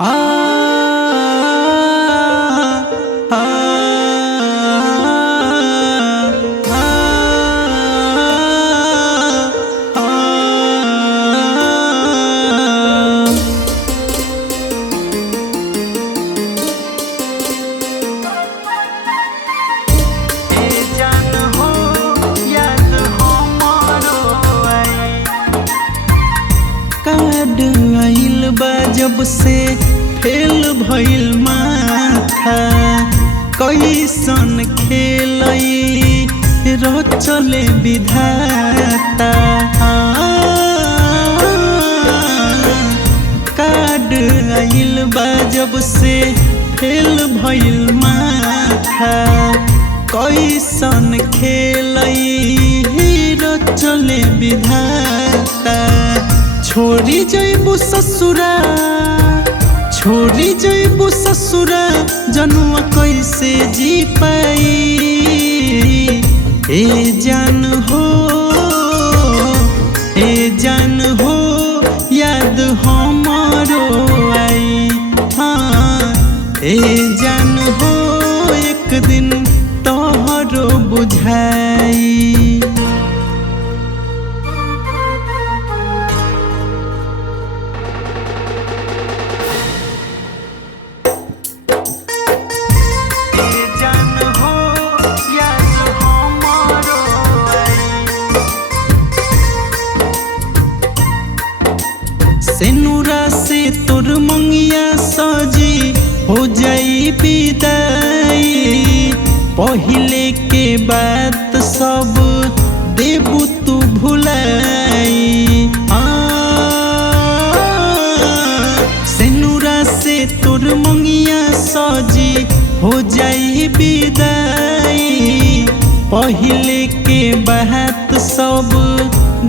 आ आ जब से फेल भइल माथा कैसन खेलई रचले विधाता कार्ड आइल बा जब से फेल भइल माथा कैसन खेलई रचले विधाता छोड़ी जइबू ससुरा छोड़ी जइबू ससुरा जनुआ कैसे जी पाई ए जान हो याद हमारो आई हाँ ए जान हो एक दिन तोहरो बुझाई सेनुरा से तोर मंगिया सजी हो जाई विदाई पहिले के बात सब देबू तू भुलाई सेनुरा से तोर मंगिया सजी हो जाई विदाई पहिले के बात सब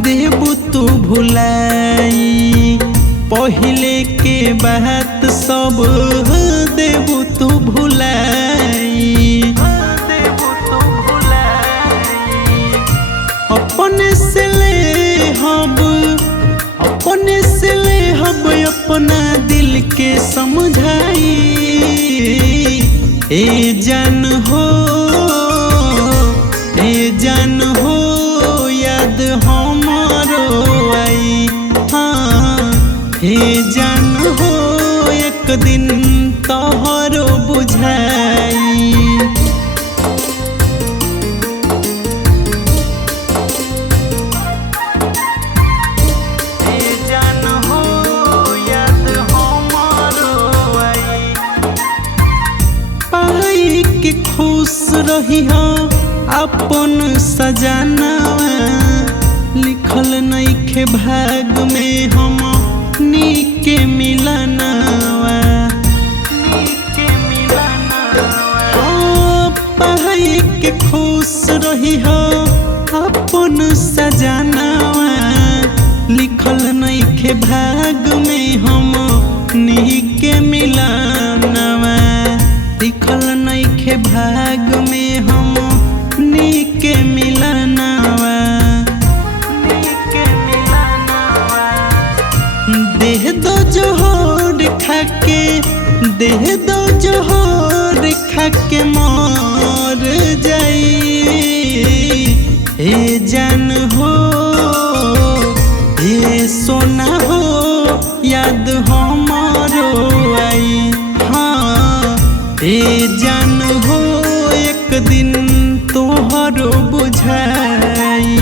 देबू तू भुलाई पहिले के बात सब देबू तू भुलाई अपने से ले हब अपना दिल के समझाई ए जान हो याद हमारो आई हाँ हे जान हो एक दिन तोहरो बुझाई पाई के खुश रही हो अपन सजाना लिखल नइखे भाग में हम नीके मिलनवा पाई के खुश रही हो अपन सजानवा लिखल नइखे भाग में हम नीके मिलनवा लिखल नइखे भाग में हम नीके मिलनवा देह दो जोहर खाके देह दो जोहर खाके मर जाई ए जान हो ए सोना हो याद हमारो आई हाँ ए जान हो एक दिन तोहरो बुझाई।